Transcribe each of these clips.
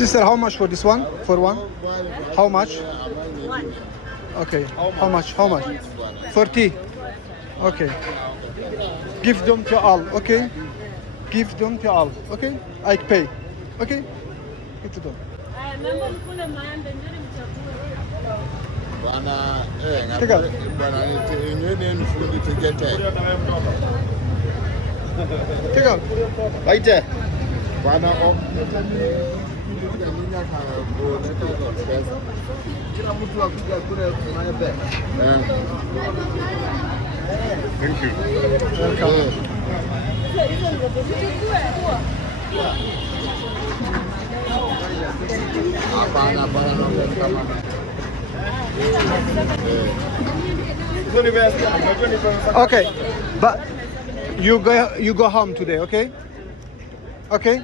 Sister, how much for this one? For one? How much? One. Okay. How much? How much? 40. Okay. Give them to all. Okay. Give them to all. Okay. I pay. Okay. Give to them. Naomba nikule maembe ndio nimchague. Bwana Take out. bwana yenyewe ni fundi tegete. Take out. Waite. Bwana kila mtu akuja kule maembe. Thank you. Welcome. Hapana bwana kama Okay. But you go home today, okay? Okay?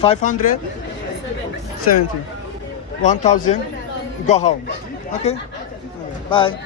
570. 1,000. Go home. Okay? Bye.